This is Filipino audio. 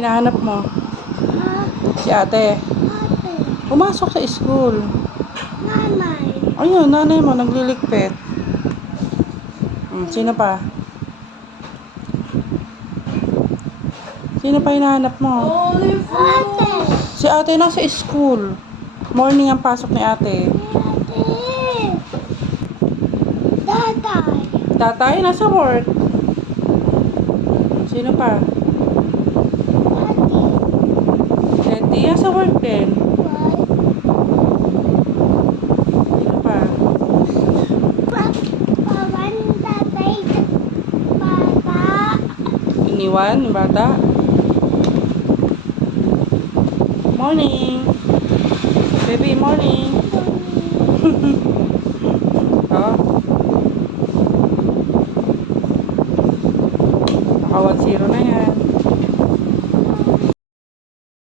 Hinahanap mo? Si ate. Ate, Pumasok sa school. nanay, Ayun, nanay mo, nagliligpit. Sino pa? Sino pa hinahanap mo? ate, Si ate nasa school. Morning ang pasok ni ate. ate, tatay, Tatay nasa work. Sino pa? ate, Teddy nasa work din. Sino pa? pawan, tatay, bata, Iniwan yung bata. Morning. Baby, morning. Oh. Naka 1-0 na yan.